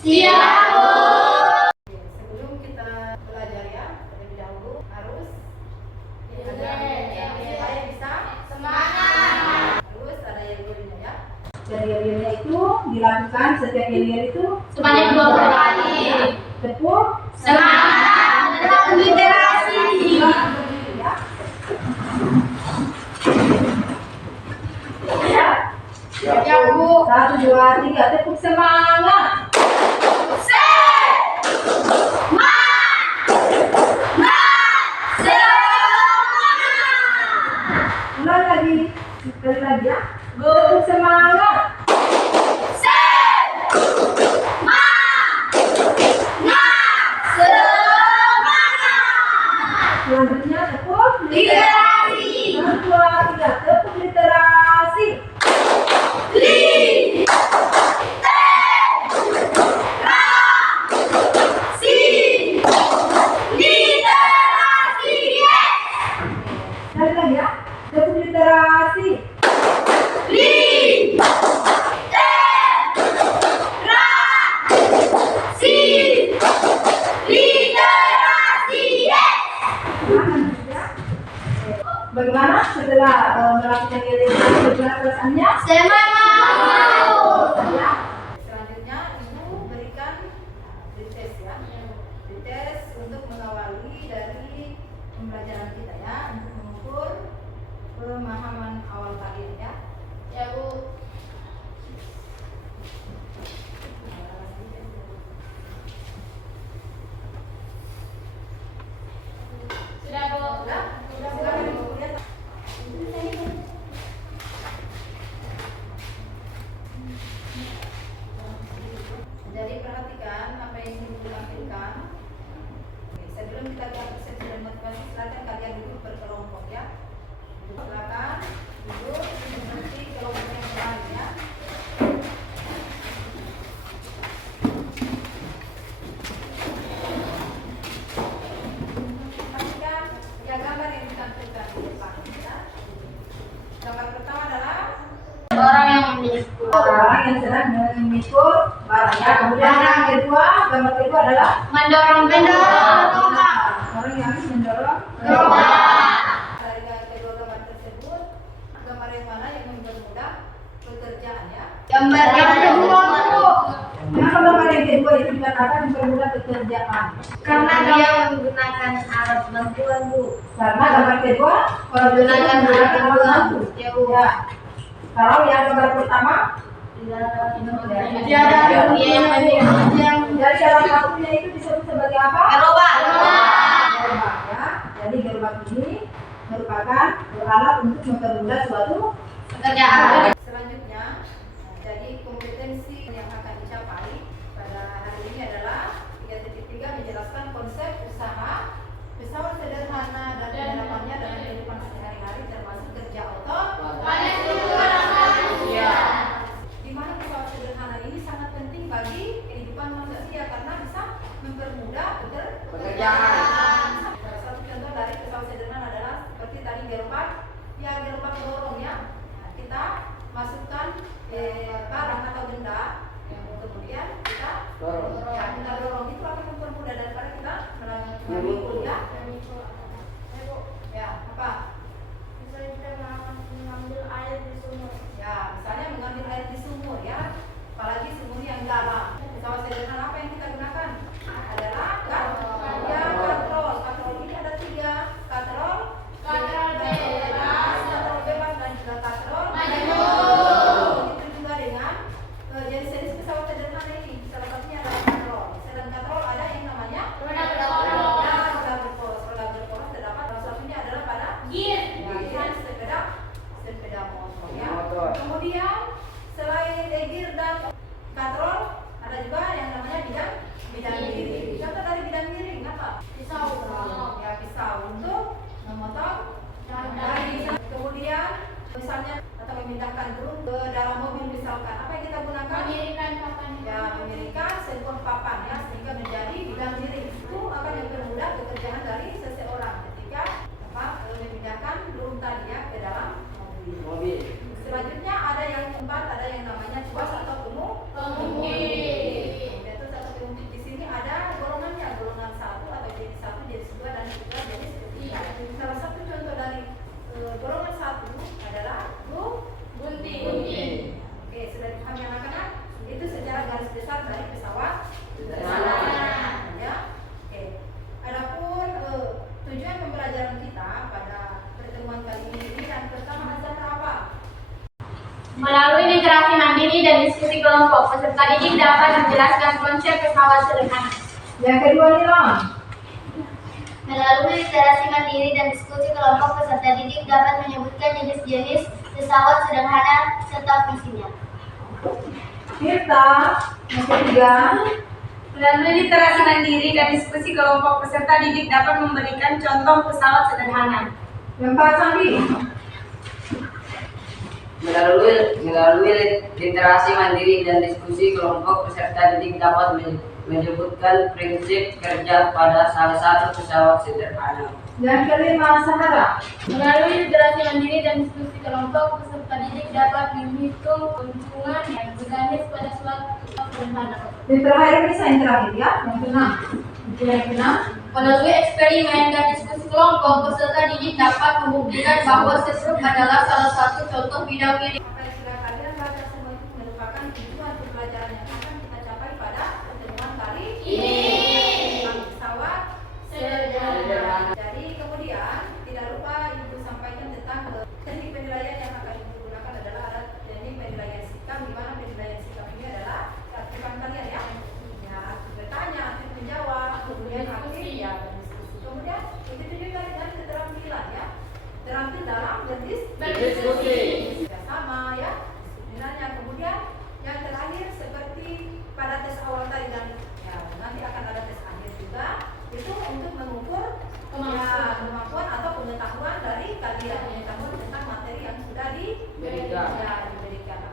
Siap, Bu. Sebelum kita belajar ya, terlebih dahulu harus supaya bisa Semangat. terus ada yel-yelnya ya. Dan yel-yelnya itu dilakukan setiap yel-yel itu Sebanyak 20 kali. tepuk Semangat dalam literasi. Ya, Bu. 1, 2, 3, tepuk semangat. Ulang lagi, sekali lagi ya. Tepuk semangat. Selanjutnya tepuk Literasi. 1, 2, 3, tepuk literasi. Sekali lagi ya, tepuk literasi. Bagaimana setelah melakukan yel-yel bagaimana perasaannya? Semangat. Ya. Selanjutnya Ibu berikan dites ya. Dites untuk mengawali dari pembelajaran kita ya, untuk mengukur pemahaman awal kalian ya. Ya, Bu. Sudah, Bu. Sudah? Silakan Ibu lihat. Jadi perhatikan apa yang Ibu tampilkan. Oke, sebelum kita ke persepsi dan motivasi, silakan kalian duduk berkelompok ya. Silakan duduk seperti kelompok yang kemarin ya. Perhatikan ya gambar yang ditampilkan di depan ya. Gambar pertama adalah Orang yang memikul. orang yang sedang memikul barang ya. Kemudian yang kedua, gambar kedua adalah Mendorong gerobak. orang yang mendorong Gerobak. Dari kedua gambar tersebut, gambar yang mana yang mempermudah pekerjaan ya? Gambar yang kedua, Bu. Kenapa gambar yang kedua itu dikatakan mempermudah pekerjaan? Karena dia menggunakan alat bantuan, Bu. Karena gambar kedua Menggunakan alat bantuan. Ya, Bu. Ya. Kalau yang gambar pertama, Tiada yang dari salah satunya itu disebut sebagai apa? gerobak. Gerobak ya. Jadi gerobak ini merupakan alat untuk mempermudah suatu Pekerjaan. Selanjutnya, jadi kompetensi yang akan dicapai pada hari ini adalah 3.3 menjelaskan konsep usaha pesawat sederhana dan penerapannya dalam kehidupan sehari-hari termasuk kerja otot. Di mana pesawat sederhana ini sangat penting bagi kehidupan manusia karena bisa mempermudah pekerjaan. Salah satu contoh dari pesawat sederhana adalah seperti tadi gerobak, ya gerobak dorong ya. Nah, kita masukkan barang atau benda, kemudian kita dorong itu akan mempermudah daripada kita memikul ya. Ya, apa? Mengambil air di sumur. Ya, misalnya mengambil air di sumur ya, apalagi sumur yang dalam. Pesawat sederhana apa yang kita gunakan? Adalah garpu. Ya, diri dan diskusi kelompok. Peserta didik dapat menjelaskan konsep pesawat sederhana. Yang kedua nih, Ron. Melalui literasi mandiri dan diskusi kelompok, peserta didik dapat menyebutkan jenis-jenis pesawat sederhana serta fungsinya. Tirta, yang ketiga. Melalui literasi mandiri dan diskusi kelompok, peserta didik dapat memberikan contoh pesawat sederhana. Yang keempat, Sandi. Melalui literasi mandiri dan diskusi kelompok, peserta didik dapat menyebutkan prinsip kerja pada salah satu pesawat sederhana. Yang kelima, Sahara. Melalui literasi mandiri dan diskusi kelompok, peserta didik dapat menghitung keuntungan yang berganis pada suatu pesawat sederhana. Yang terakhir bisa yang terakhir ya, yang keenam. Yang keenam. Melalui eksperimen dan diskusi kelompok, peserta didik dapat membuktikan bahwa sesuk adalah salah satu contoh bidang pilih. Apa yang sudah kalian baca semua itu merupakan tujuan pembelajaran yang akan kita capai pada pertemuan kali ini. Pesawat sederhana. Jadi kemudian tidak lupa Ibu sampaikan tentang teknik penilaian yang akan Ibu gunakan adalah alat teknik penilaian sikap, di mana penilaian sikap ini adalah aktifan kalian ya. Ya, aktif bertanya, aktif menjawab, kemudian aktif ya berdiskusi. Kemudian begitu juga dengan keterampilan ya. Terampil dalam berdiskusi. Ya, sama ya. Disiplinannya. Kemudian yang terakhir seperti pada tes awal tadi dan ya nanti akan ada tes akhir juga. Itu untuk mengukur kemampuan atau pengetahuan dari kalian, pengetahuan tentang materi yang sudah diberikan.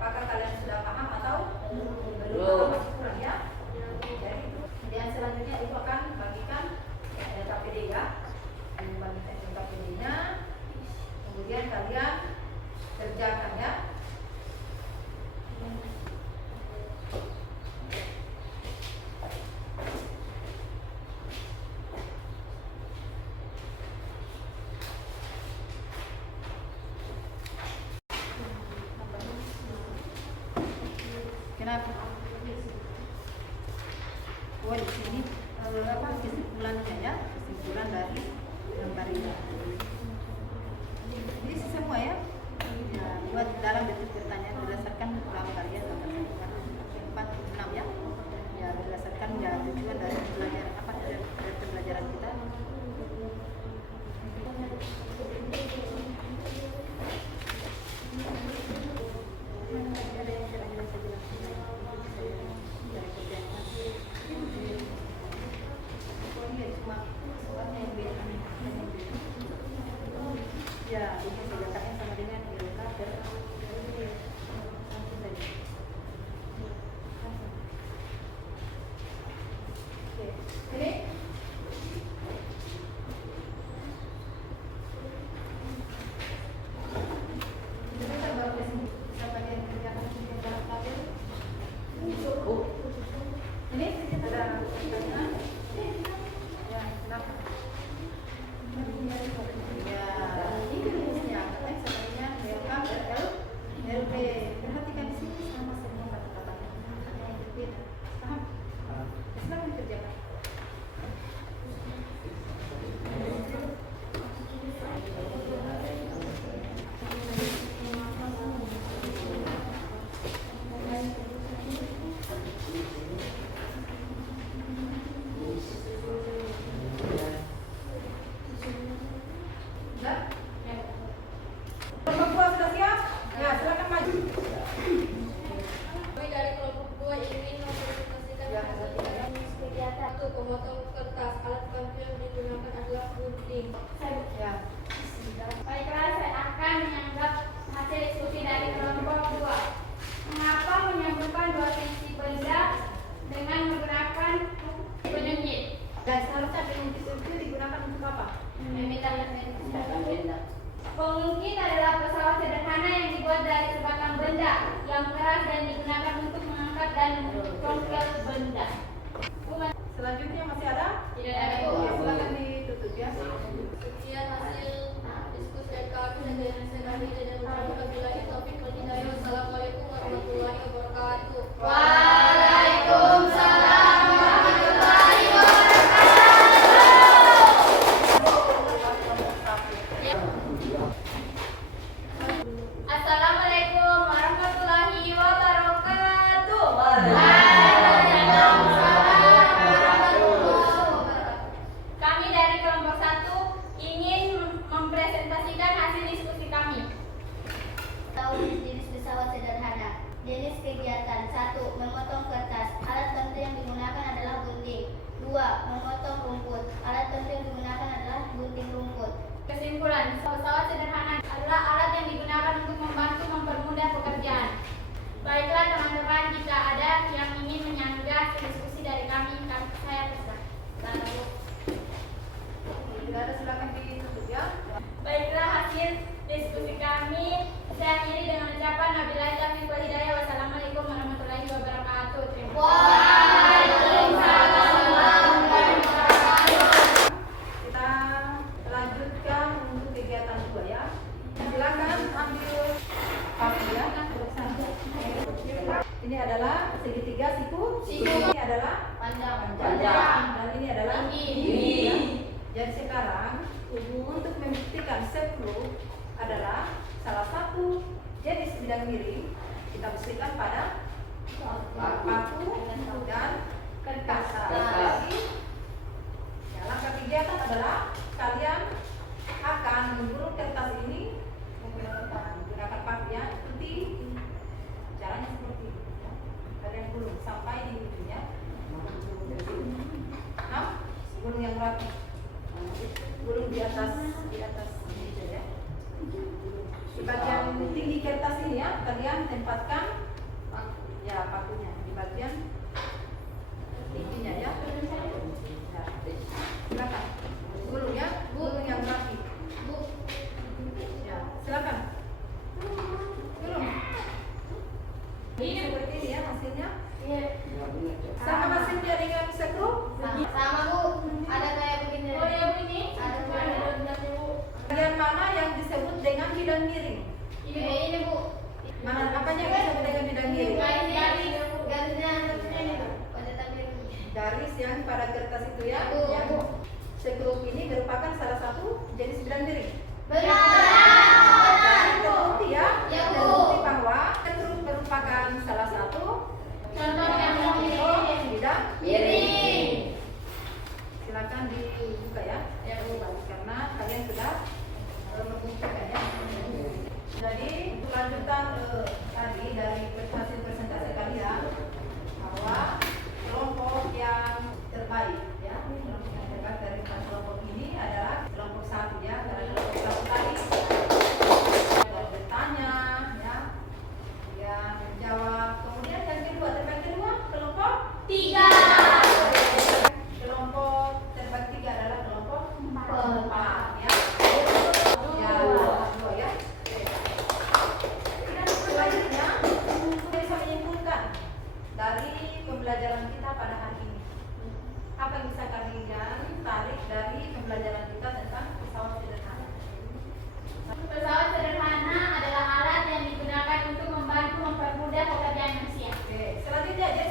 Apakah kalian sudah paham atau belum? Masih kurang ya? Jadi itu. Dan selanjutnya Ibu akan bagikan KPD ya. Bagikan KPD-nya. Kemudian kalian kerjakan ya. Kenapa? Oh, di sini apa kesimpulannya ya? Kesimpulan dari gambar ini. Ini semua ya. Ya, buat dalam bentuk pertanyaan berdasarkan ulang kalian nomor 4, 6 ya. Ya, berdasarkan ya tujuan dari pembelajaran apa dari pembelajaran kita. Ya, ini sejajarnya sama dengan ILK ini perhatikan di sini sama semua kata-katanya. Paham? Silakan kerjakan. siku. Ini adalah Panjang. dan ini adalah Tinggi. ya. Jadi sekarang untuk membuktikan sepuluh adalah salah satu jenis bidang miring, kita buktikan pada paku dan kertas. Jadi, ya, langkah kegiatan adalah kalian akan menggulung kertas ini menggunakan paku ya. Ikuti caranya seperti ini. Ya. Kalian gulung sampai di ujungnya. Gulung yang rapi. Gulung di atas ini saja. Di bagian tinggi kertas ini ya, kalian tempatkan ya pakunya di bagian tingginya ya. Silakan. Gulung ya, gulung yang rapi. Ya, silakan. Gulung. Seperti ini ya hasilnya. Sama hasilnya dengan skru. Sama Bu, ada kayak begini. Oh ya Bu, ini Ada Bagian mana yang disebut dengan bidang miring? ini Bu. Mana apanya yang disebut dengan bidang miring? Garisnya ini Bu. Pada tabir. Garis yang pada kertas itu ya. Bu. Yang skru ini merupakan salah satu jenis bidang miring. Benar. Terbukti ya. Ya, Bu. Terbukti bahwa skru merupakan salah satu contoh yang bidang Miring. Silakan dibuka ya. Ya Bu. Karena kalian sudah membuktikan ya. Jadi untuk lanjutan tadi dari hasil presentasi kalian bahwa kelompok yang terbaik ya, kelompok yang terbaik dari kelompok ini adalah kelompok satu ya. Karena kelompok satu tadi bertanya ya, yang menjawab. Kemudian yang kedua, terbaik kedua kelompok 3. kelompok terbaik tiga adalah kelompok 4 ya. Ya, dua ya. Dan selanjutnya kita bisa menyimpulkan dari pembelajaran kita pada hari ini. Apa yang bisa kalian tarik dari pembelajaran kita tentang pesawat sederhana? Pesawat sederhana adalah alat yang digunakan untuk membantu mempermudah pekerjaan manusia. Oke, selanjutnya jadi